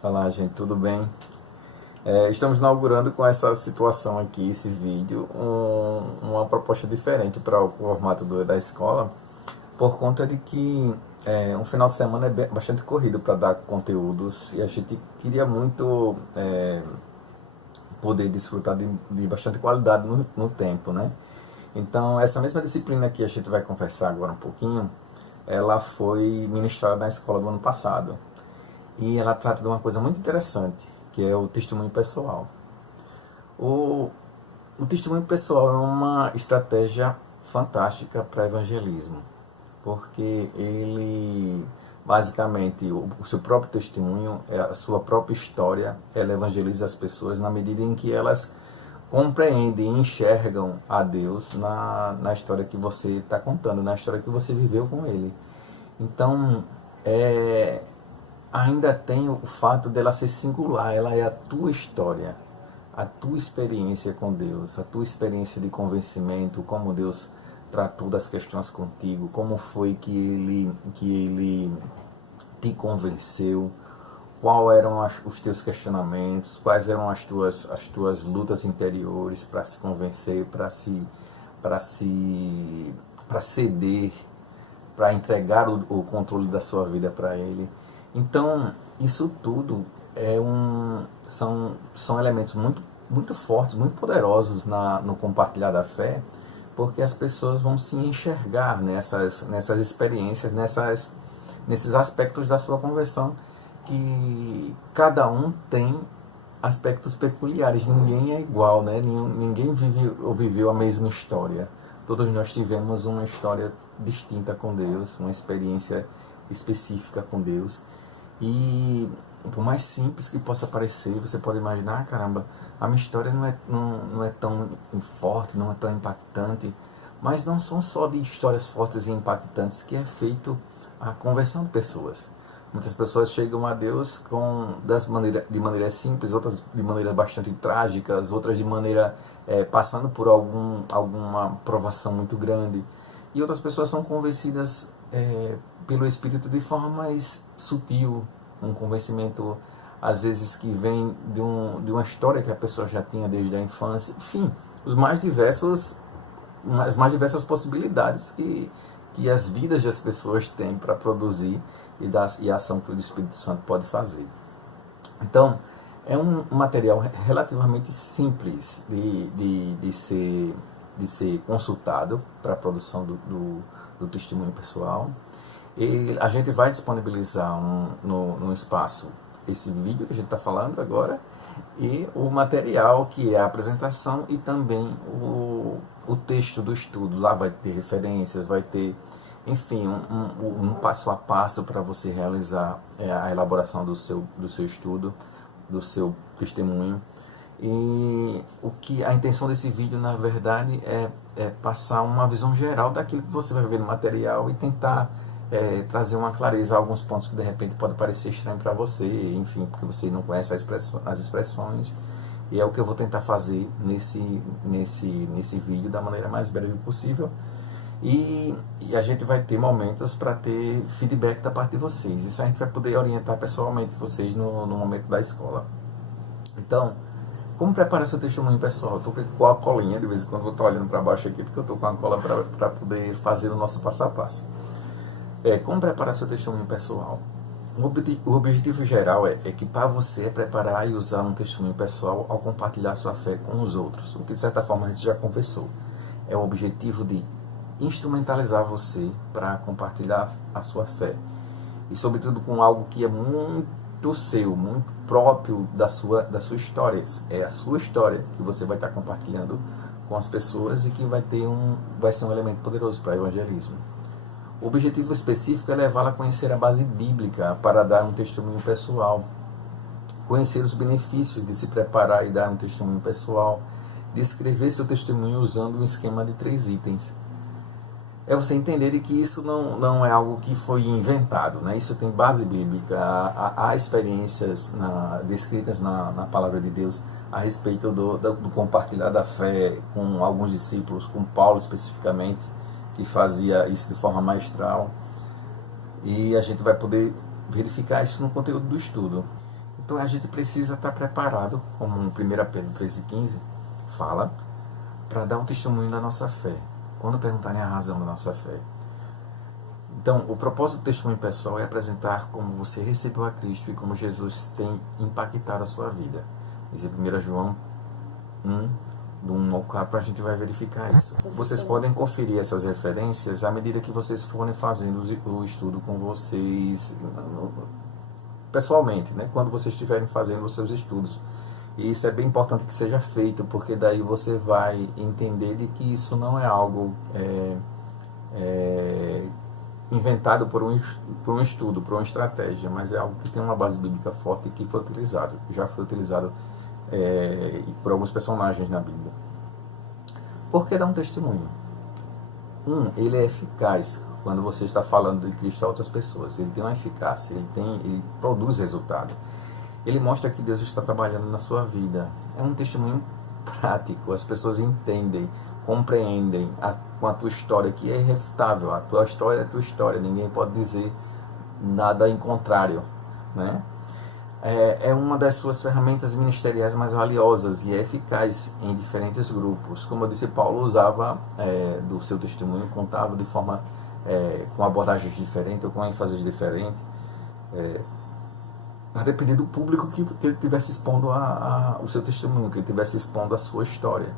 Olá, gente, tudo bem? Estamos inaugurando com essa situação aqui, esse vídeo, uma proposta diferente para o formato da escola, por conta de que um final de semana é bastante corrido para dar conteúdos e a gente queria muito poder desfrutar de bastante qualidade no tempo, né? Então, essa mesma disciplina que a gente vai conversar agora um pouquinho, ela foi ministrada na escola do ano passado. E ela trata de uma coisa muito interessante, que é o testemunho pessoal. O, o testemunho pessoal é uma estratégia fantástica para evangelismo, porque ele, basicamente, o seu próprio testemunho, a sua própria história, ela evangeliza as pessoas na medida em que elas compreendem e enxergam a Deus na história que você está contando, na história que você viveu com Ele. Então, ainda tem o fato dela ser singular, ela é a tua história, a tua experiência com Deus, a tua experiência de convencimento, como Deus tratou das questões contigo, como foi que ele te convenceu, quais eram os teus questionamentos, quais eram as tuas lutas interiores para se convencer, para ceder, para entregar o controle da sua vida para Ele. Então, isso tudo são elementos muito fortes, muito poderosos no compartilhar da fé, porque as pessoas vão se enxergar nessas experiências, nesses aspectos da sua conversão, que cada um tem aspectos peculiares, ninguém é igual, né? Ninguém vive ou viveu a mesma história. Todos nós tivemos uma história distinta com Deus, uma experiência específica com Deus. E por mais simples que possa parecer, você pode imaginar, caramba, a minha história não é tão forte, não é tão impactante, mas não são só de histórias fortes e impactantes que é feito a conversão de pessoas. Muitas pessoas chegam a Deus de maneira simples, outras de maneira bastante trágicas, outras de maneira passando por alguma provação muito grande. E outras pessoas são convencidas pelo Espírito de forma mais sutil, um convencimento às vezes que vem de uma história que a pessoa já tinha desde a infância. Enfim, as mais diversas possibilidades que as vidas das pessoas têm para produzir e a ação que o Espírito Santo pode fazer. Então, é um material relativamente simples de ser consultado para a produção do testemunho pessoal. E a gente vai disponibilizar no espaço esse vídeo que a gente está falando agora e o material que é a apresentação e também o texto do estudo. Lá vai ter referências, vai ter, enfim, um passo a passo para você realizar a elaboração do seu estudo, do seu testemunho. E a intenção desse vídeo, na verdade, é passar uma visão geral daquilo que você vai ver no material e tentar trazer uma clareza a alguns pontos que de repente pode parecer estranho para você, enfim, porque você não conhece as expressões. E é o que eu vou tentar fazer nesse vídeo da maneira mais breve possível. E a gente vai ter momentos para ter feedback da parte de vocês. Isso a gente vai poder orientar pessoalmente vocês no momento da escola. Então, como preparar seu testemunho pessoal? Eu estou com a colinha, de vez em quando vou estar olhando para baixo aqui, porque eu estou com a cola para poder fazer o nosso passo a passo. Como preparar seu testemunho pessoal? O objetivo geral é equipar você a preparar e usar um testemunho pessoal ao compartilhar sua fé com os outros, o que de certa forma a gente já conversou. É o objetivo de instrumentalizar você para compartilhar a sua fé. E sobretudo com algo que é muito seu, muito próprio da sua história. É a sua história que você vai estar compartilhando com as pessoas e que vai ser um elemento poderoso para o evangelismo. O objetivo específico é levá-la a conhecer a base bíblica para dar um testemunho pessoal, conhecer os benefícios de se preparar e dar um testemunho pessoal, descrever seu testemunho usando um esquema de 3 itens. É você entender que isso não é algo que foi inventado, né? Isso tem base bíblica, há experiências descritas na palavra de Deus a respeito do compartilhar da fé com alguns discípulos, com Paulo especificamente, que fazia isso de forma maestral, e a gente vai poder verificar isso no conteúdo do estudo. Então a gente precisa estar preparado, como 1 Pedro 3,15 fala, para dar um testemunho da nossa fé, quando perguntarem a razão da nossa fé. Então, o propósito do testemunho pessoal é apresentar como você recebeu a Cristo e como Jesus tem impactado a sua vida. Isso é 1 João 1, do 1 ao 4, a gente vai verificar isso. Vocês podem conferir essas referências à medida que vocês forem fazendo o estudo com vocês pessoalmente, né? Quando vocês estiverem fazendo os seus estudos. E isso é bem importante que seja feito, porque daí você vai entender de que isso não é algo inventado por um estudo, por uma estratégia, mas é algo que tem uma base bíblica forte e que foi utilizado, já foi utilizado por alguns personagens na Bíblia. Por que dar um testemunho? Ele é eficaz quando você está falando de Cristo a outras pessoas. Ele tem uma eficácia, ele produz resultado. Ele mostra que Deus está trabalhando na sua vida. É um testemunho prático, as pessoas entendem, compreendem com a tua história, que é irrefutável. A tua história é a tua história, ninguém pode dizer nada em contrário, né? É uma das suas ferramentas ministeriais mais valiosas e é eficaz em diferentes grupos. Como eu disse, Paulo usava do seu testemunho, contava de forma com abordagens diferentes ou com ênfases diferentes, a depender do público que ele estivesse expondo o seu testemunho, que ele estivesse expondo a sua história,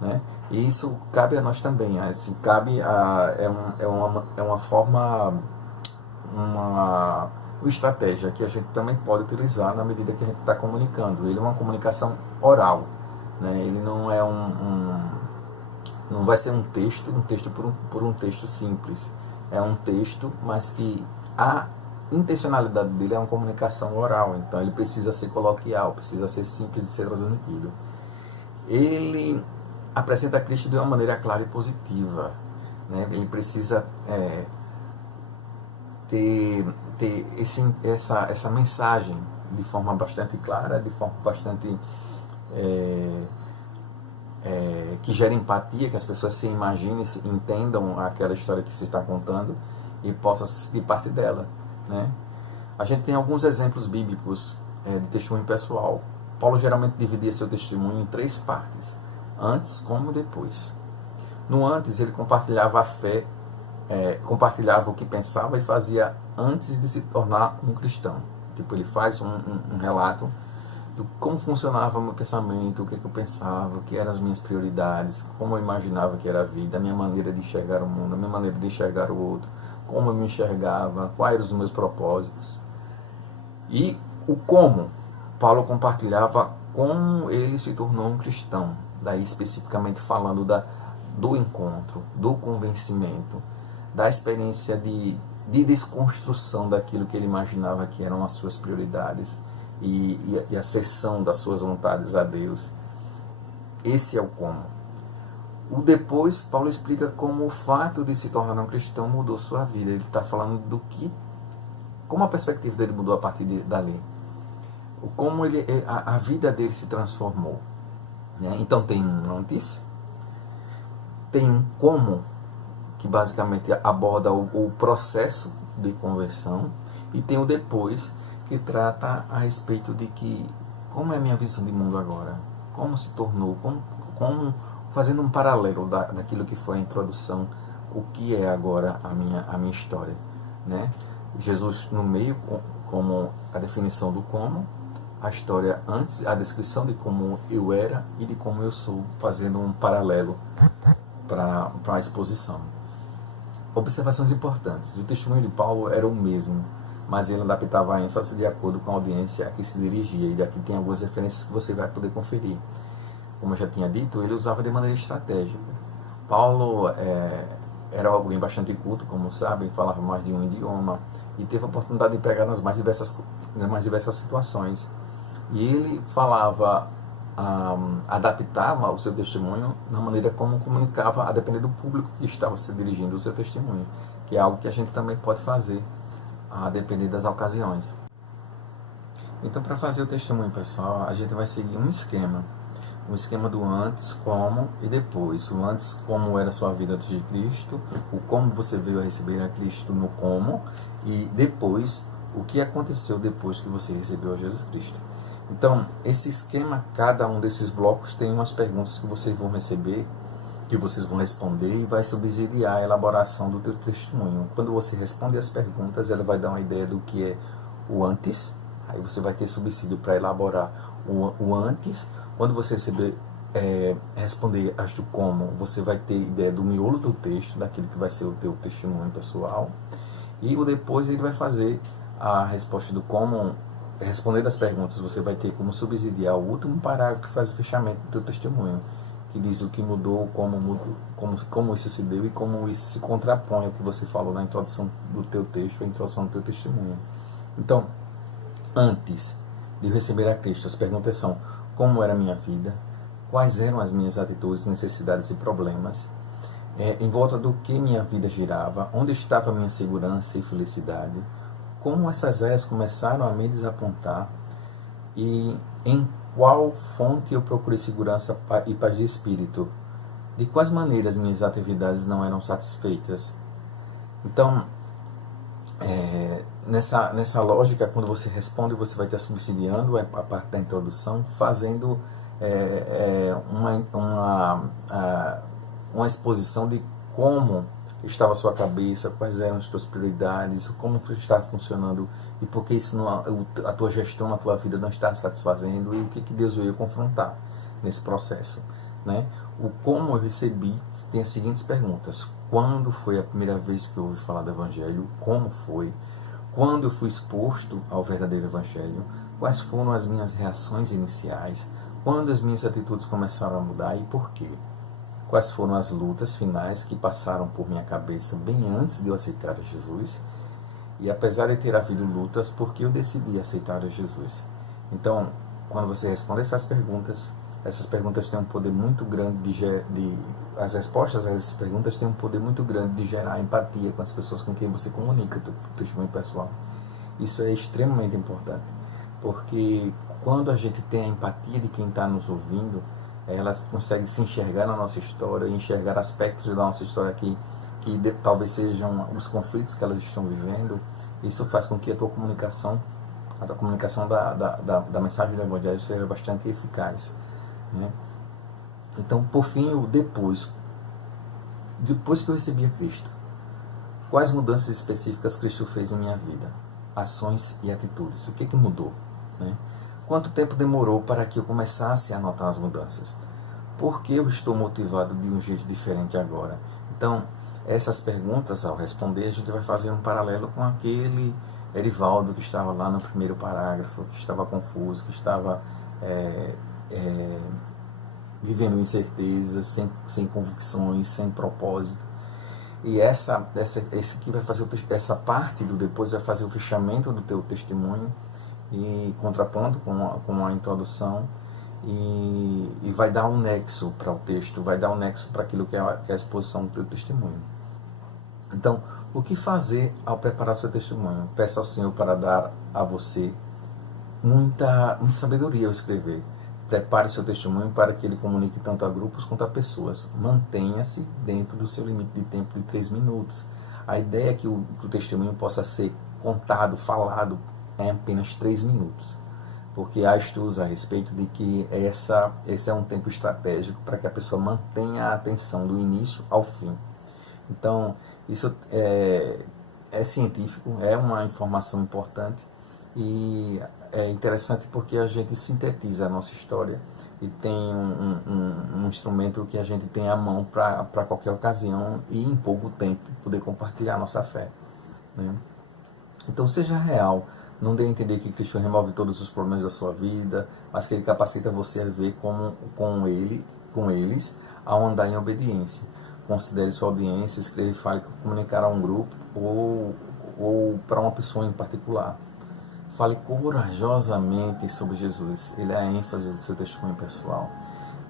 né? E isso cabe a nós também. Assim, cabe uma forma, uma estratégia que a gente também pode utilizar na medida que a gente está comunicando. Ele é uma comunicação oral, né? Ele não é não vai ser um texto por um texto simples. É um texto, mas que a intencionalidade dele é uma comunicação oral. Então ele precisa ser coloquial, precisa ser simples de ser transmitido. Ele apresenta Cristo de uma maneira clara e positiva, né? Ele precisa ter essa mensagem de forma bastante clara, de forma bastante que gera empatia, que as pessoas se imaginem, entendam aquela história que se está contando e possam seguir parte dela, né? A gente tem alguns exemplos bíblicos de testemunho pessoal. Paulo geralmente dividia seu testemunho em 3 partes: antes, como e depois. No antes, ele compartilhava a fé, compartilhava o que pensava e fazia antes de se tornar um cristão. Tipo, ele faz um relato de como funcionava o meu pensamento, o que eu pensava, o que eram as minhas prioridades, como eu imaginava que era a vida, a minha maneira de enxergar o mundo, a minha maneira de enxergar o outro, como eu me enxergava, quais eram os meus propósitos. E o como. Paulo compartilhava como ele se tornou um cristão, daí especificamente falando do encontro, do convencimento, da experiência de desconstrução daquilo que ele imaginava que eram as suas prioridades e a cessão das suas vontades a Deus. Esse é o como. O depois, Paulo explica como o fato de se tornar um cristão mudou sua vida. Ele está falando como a perspectiva dele mudou a partir dali. Como a vida dele se transformou, né? Então tem um antes, tem um como, que basicamente aborda o processo de conversão, e tem o depois, que trata a respeito de como é a minha visão de mundo agora, como se tornou, como fazendo um paralelo daquilo que foi a introdução, o que é agora a minha história, né? Jesus no meio, como a definição do como, a história antes, a descrição de como eu era e de como eu sou, fazendo um paralelo para a exposição. Observações importantes. O testemunho de Paulo era o mesmo, mas ele adaptava a ênfase de acordo com a audiência a que se dirigia, e daqui tem algumas referências que você vai poder conferir. Como eu já tinha dito, ele usava de maneira estratégica. Paulo era alguém bastante culto, como sabem, falava mais de um idioma, e teve a oportunidade de pregar nas mais diversas situações. E ele falava, adaptava o seu testemunho na maneira como comunicava, a depender do público que estava se dirigindo o seu testemunho, que é algo que a gente também pode fazer, a depender das ocasiões. Então, para fazer o testemunho pessoal, a gente vai seguir um esquema do antes, como e depois. O antes, como era a sua vida antes de Cristo, o como você veio a receber a Cristo no como, e depois, o que aconteceu depois que você recebeu a Jesus Cristo. Então, esse esquema, cada um desses blocos tem umas perguntas que vocês vão receber, que vocês vão responder e vai subsidiar a elaboração do teu testemunho. Quando você responde as perguntas, ela vai dar uma ideia do que é o antes, aí você vai ter subsídio para elaborar o antes. Quando você responder as do como, você vai ter ideia do miolo do texto, daquilo que vai ser o teu testemunho pessoal. E o depois ele vai fazer a resposta do como. Respondendo as perguntas, você vai ter como subsidiar o último parágrafo que faz o fechamento do teu testemunho, que diz o que mudou, como isso se deu e como isso se contrapõe ao que você falou na introdução do teu texto, a introdução do teu testemunho. Então, antes de eu receber a Cristo, as perguntas são: como era a minha vida? Quais eram as minhas atitudes, necessidades e problemas? Em volta do que minha vida girava? Onde estava a minha segurança e felicidade? Como essas áreas começaram a me desapontar? E em qual fonte eu procurei segurança e paz de espírito? De quais maneiras minhas atividades não eram satisfeitas? Então, nessa lógica, quando você responde, você vai estar subsidiando a parte da introdução, fazendo uma exposição de como estava a sua cabeça, quais eram as suas prioridades, como está funcionando e por que isso a tua gestão na tua vida não está satisfazendo e o que Deus veio confrontar nesse processo, né? O como eu recebi tem as seguintes perguntas: quando foi a primeira vez que eu ouvi falar do Evangelho? Como foi? Quando eu fui exposto ao verdadeiro Evangelho? Quais foram as minhas reações iniciais? Quando as minhas atitudes começaram a mudar e por quê? Quais foram as lutas finais que passaram por minha cabeça bem antes de eu aceitar a Jesus? E apesar de ter havido lutas, por que eu decidi aceitar a Jesus? Então, quando você responde essas perguntas têm um poder muito grande as respostas a essas perguntas têm um poder muito grande de gerar empatia com as pessoas com quem você comunica o testemunho pessoal. Isso é extremamente importante, porque quando a gente tem a empatia de quem está nos ouvindo, elas conseguem se enxergar na nossa história, enxergar aspectos da nossa história que talvez sejam os conflitos que elas estão vivendo. Isso faz com que a comunicação da mensagem do Evangelho seja bastante eficaz, né? Então, por fim, depois que eu recebi a Cristo, quais mudanças específicas Cristo fez em minha vida? Ações e atitudes. O que mudou, né? Quanto tempo demorou para que eu começasse a notar as mudanças? Por que eu estou motivado de um jeito diferente agora? Então, essas perguntas, ao responder, a gente vai fazer um paralelo com aquele Erivaldo que estava lá no primeiro parágrafo, que estava confuso, que estava vivendo incertezas, sem convicções, sem propósito. E esse aqui vai fazer essa parte do depois, vai fazer o fechamento do teu testemunho, e contrapondo com a introdução, e vai dar um nexo para o texto, vai dar um nexo para aquilo que é a exposição do teu testemunho. Então, o que fazer ao preparar seu testemunho? Peça ao Senhor para dar a você muita sabedoria ao escrever. Prepare seu testemunho para que ele comunique tanto a grupos quanto a pessoas. Mantenha-se dentro do seu limite de tempo de 3 minutos. A ideia é que o testemunho possa ser contado, falado, em apenas 3 minutos. Porque há estudos a respeito de que esse é um tempo estratégico para que a pessoa mantenha a atenção do início ao fim. Então, isso é científico, é uma informação importante e é interessante porque a gente sintetiza a nossa história e tem um instrumento que a gente tem à mão para qualquer ocasião e em pouco tempo poder compartilhar a nossa fé, né? Então, seja real. Não dê a entender que Cristo remove todos os problemas da sua vida, mas que Ele capacita você a ver com eles ao andar em obediência. Considere sua audiência, escreva e fale, comunicar a um grupo ou para uma pessoa em particular. Fale corajosamente sobre Jesus. Ele é a ênfase do seu testemunho pessoal.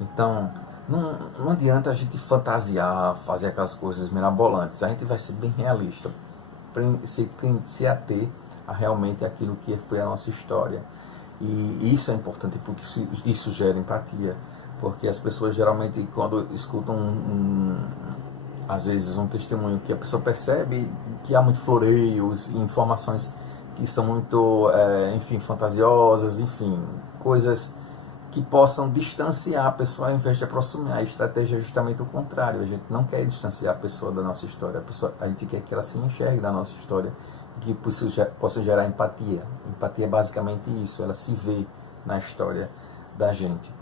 Então, não adianta a gente fantasiar, fazer aquelas coisas mirabolantes. A gente vai ser bem realista, se ater a realmente aquilo que foi a nossa história. E isso é importante porque isso gera empatia. Porque as pessoas geralmente, quando escutam às vezes um testemunho que a pessoa percebe que há muito floreio, informações que são muito, enfim, fantasiosas, enfim, coisas que possam distanciar a pessoa ao invés de aproximar. A estratégia é justamente o contrário. A gente não quer distanciar a pessoa da nossa história. A gente quer que ela se enxergue na nossa história, que possa gerar empatia. Empatia é basicamente isso, ela se vê na história da gente.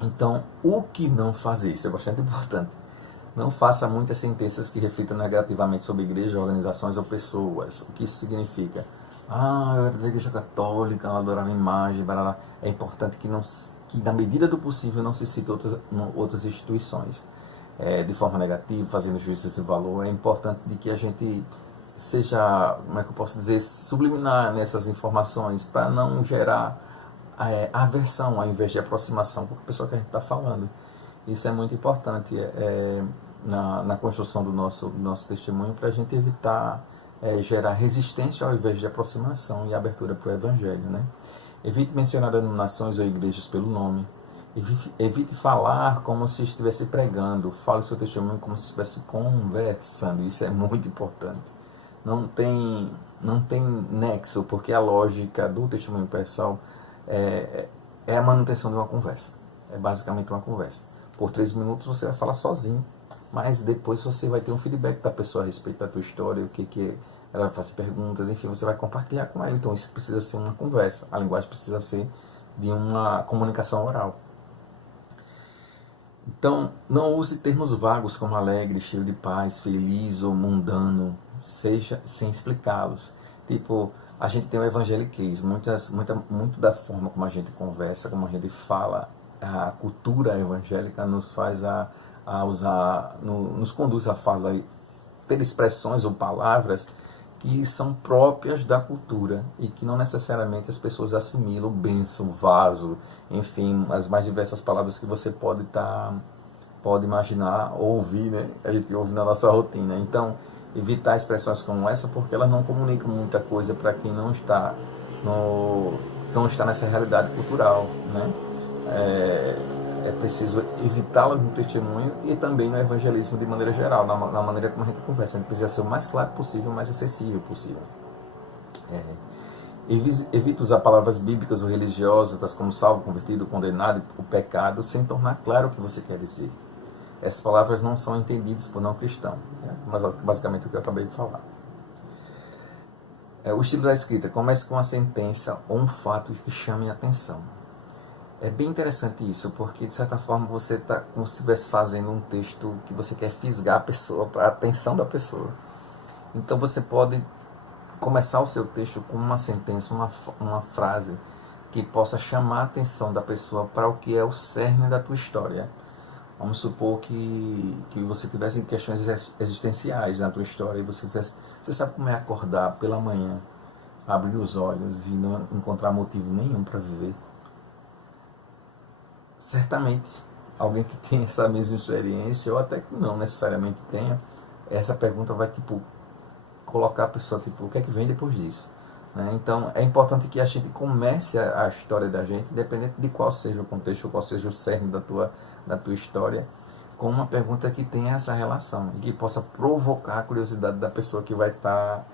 Então, o que não fazer? Isso é bastante importante. Não faça muitas sentenças que reflitam negativamente sobre igrejas, organizações ou pessoas. O que isso significa? Eu era da igreja católica, ela adorava imagem, barará. É importante que na medida do possível não se cite outras instituições de forma negativa, fazendo juízos de valor. É importante de que a gente seja, como é que eu posso dizer, subliminar nessas informações para não gerar aversão ao invés de aproximação com a pessoa que a gente está falando. Isso é muito importante na construção do nosso testemunho, para a gente evitar gerar resistência ao invés de aproximação e abertura para o Evangelho, né? Evite mencionar denominações ou igrejas pelo nome. Evite falar como se estivesse pregando. Fale seu testemunho como se estivesse conversando. Isso é muito importante. Não tem nexo, porque a lógica do testemunho pessoal é a manutenção de uma conversa. É basicamente uma conversa. Por 3 minutos você vai falar sozinho, mas depois você vai ter um feedback da pessoa a respeito da tua história, o que ela vai fazer perguntas, enfim, você vai compartilhar com ela. Então isso precisa ser uma conversa. A linguagem precisa ser de uma comunicação oral. Então, não use termos vagos como alegre, cheio de paz, feliz ou mundano, seja sem explicá-los. Tipo, a gente tem o evangeliquez, muito da forma como a gente conversa, como a gente fala, a cultura evangélica nos faz nos conduz a ter expressões ou palavras que são próprias da cultura e que não necessariamente as pessoas assimilam, bênção, vaso, enfim, as mais diversas palavras que você pode imaginar, ouvir, né? A gente ouve na nossa rotina. Então, evitar expressões como essa, porque elas não comunicam muita coisa para quem não está nessa realidade cultural, né? É preciso evitá-la no testemunho e também no evangelismo de maneira geral, na maneira como a gente conversa. A gente precisa ser o mais claro possível, o mais acessível possível. Evite usar palavras bíblicas ou religiosas, tais como salvo, convertido, condenado, o pecado, sem tornar claro o que você quer dizer. Essas palavras não são entendidas por não cristão, né? Mas basicamente o que eu acabei de falar. O estilo da escrita: comece com uma sentença ou um fato que chame a atenção. É bem interessante isso, porque de certa forma você está como se estivesse fazendo um texto que você quer fisgar a pessoa, para a atenção da pessoa. Então você pode começar o seu texto com uma sentença, uma frase que possa chamar a atenção da pessoa para o que é o cerne da tua história. Vamos supor que você tivesse questões existenciais na tua história e você dissesse: você sabe como é acordar pela manhã, abrir os olhos e não encontrar motivo nenhum para viver? Certamente, alguém que tem essa mesma experiência, ou até que não necessariamente tenha, essa pergunta vai, colocar a pessoa, o que é que vem depois disso? Né? Então, é importante que a gente comece a história da gente, independente de qual seja o contexto, qual seja o cerne da tua história, com uma pergunta que tenha essa relação, e que possa provocar a curiosidade da pessoa que vai estar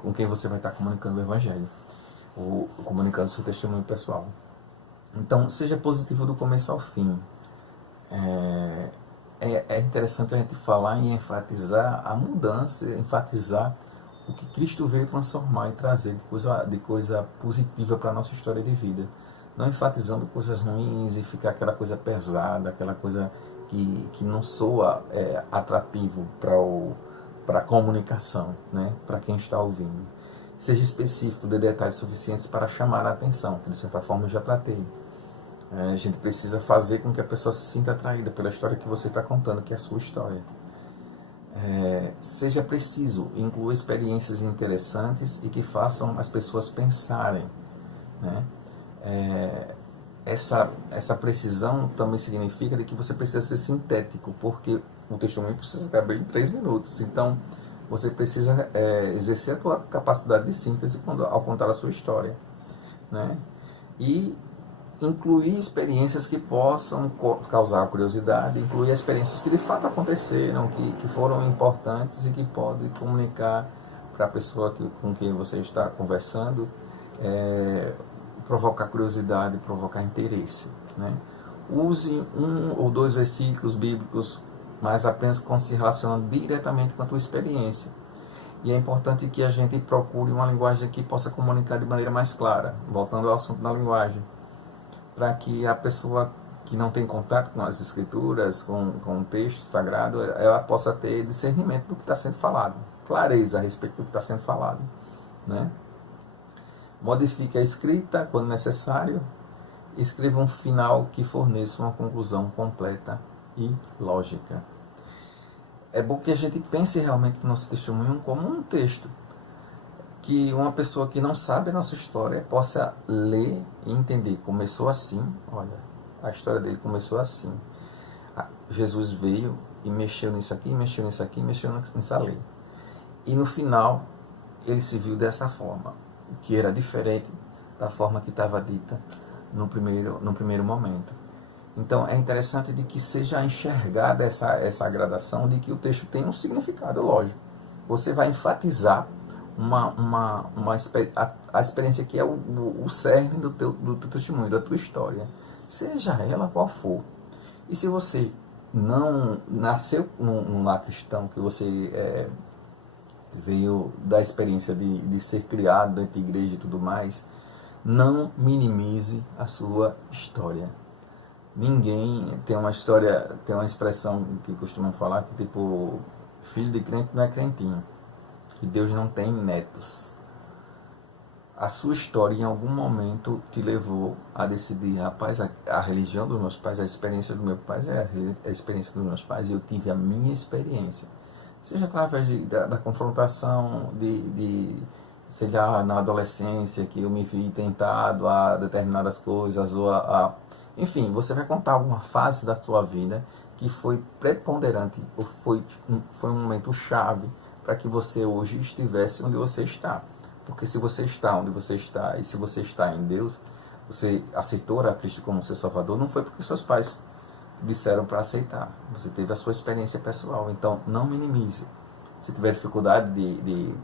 com quem você vai estar comunicando o Evangelho, ou comunicando o seu testemunho pessoal. Então, seja positivo do começo ao fim. É interessante a gente falar e enfatizar a mudança, enfatizar o que Cristo veio transformar e trazer de coisa positiva para a nossa história de vida. Não enfatizando coisas ruins e ficar aquela coisa pesada, aquela coisa que não soa atrativo para a comunicação, né? Para quem está ouvindo. Seja específico, de detalhes suficientes para chamar a atenção, que de certa forma eu já tratei. A gente precisa fazer com que a pessoa se sinta atraída pela história que você está contando, que é a sua história. Seja preciso, inclua experiências interessantes e que façam as pessoas pensarem, né? Essa precisão também significa de que você precisa ser sintético, porque o testemunho precisa caber em 3 minutos. Então, você precisa exercer a sua capacidade de síntese ao contar a sua história, né? E incluir experiências que possam causar curiosidade, incluir experiências que de fato aconteceram, que foram importantes e que podem comunicar para a pessoa com quem você está conversando, provocar curiosidade, provocar interesse, né? Use 1 ou 2 versículos bíblicos, mas apenas quando se relaciona diretamente com a tua experiência. E é importante que a gente procure uma linguagem que possa comunicar de maneira mais clara, voltando ao assunto da linguagem, para que a pessoa que não tem contato com as escrituras, com o texto sagrado, ela possa ter discernimento do que está sendo falado, clareza a respeito do que está sendo falado, né? Modifique a escrita quando necessário, escreva um final que forneça uma conclusão completa e lógica. É bom que a gente pense realmente no nosso testemunho como um texto, que uma pessoa que não sabe a nossa história possa ler e entender. Começou assim, olha, a história dele começou assim. Jesus veio e mexeu nisso aqui, mexeu nisso aqui, mexeu nessa lei. E no final, ele se viu dessa forma, que era diferente da forma que estava dita no primeiro momento. Então, é interessante de que seja enxergada essa gradação de que o texto tem um significado, lógico. Você vai enfatizar a experiência que é o cerne do teu testemunho, da tua história, seja ela qual for. E se você não nasceu num lar cristão, que você veio da experiência de ser criado dentro da igreja e tudo mais, não minimize a sua história. Ninguém tem uma história, tem uma expressão que costumam falar que tipo, filho de crente não é crentinho, que Deus não tem netos. A sua história em algum momento te levou a decidir, rapaz, a religião dos meus pais, a experiência do meu pai é a experiência dos meus pais, e eu tive a minha experiência. Seja através da confrontação, sei lá, na adolescência, que eu me vi tentado a determinadas coisas, enfim, você vai contar alguma fase da sua vida que foi preponderante, ou foi um momento chave para que você hoje estivesse onde você está. Porque se você está onde você está, e se você está em Deus, você aceitou a Cristo como seu Salvador, não foi porque seus pais disseram para aceitar. Você teve a sua experiência pessoal, então não minimize. Se tiver dificuldade de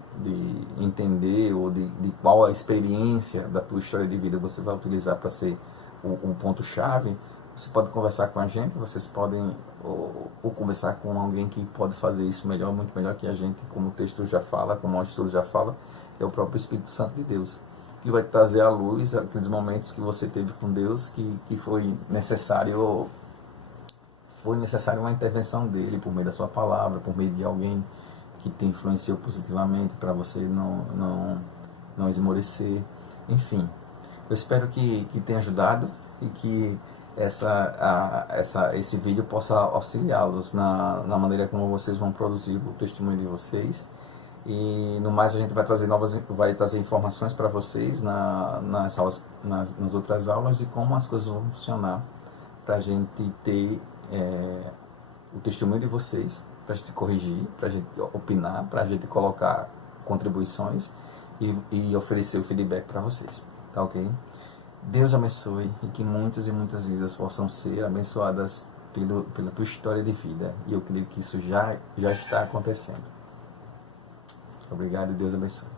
entender ou de qual a experiência da tua história de vida você vai utilizar para ser o ponto-chave, você pode conversar com a gente, vocês podem ou conversar com alguém que pode fazer isso melhor, muito melhor que a gente, como o texto já fala, como o estudo já fala, que é o próprio Espírito Santo de Deus, que vai trazer à luz aqueles momentos que você teve com Deus, que foi necessário uma intervenção dele por meio da sua palavra, por meio de alguém que te influenciou positivamente para você não esmorecer, enfim. Eu espero que tenha ajudado e que esse vídeo possa auxiliá-los na maneira como vocês vão produzir o testemunho de vocês. E no mais a gente vai trazer informações para vocês nas outras aulas de como as coisas vão funcionar, para a gente ter o testemunho de vocês, para a gente corrigir, para a gente opinar, para a gente colocar contribuições e oferecer o feedback para vocês, tá ok? Deus abençoe e que muitas e muitas vidas possam ser abençoadas pela tua história de vida, e eu creio que isso já está acontecendo. Obrigado e Deus abençoe.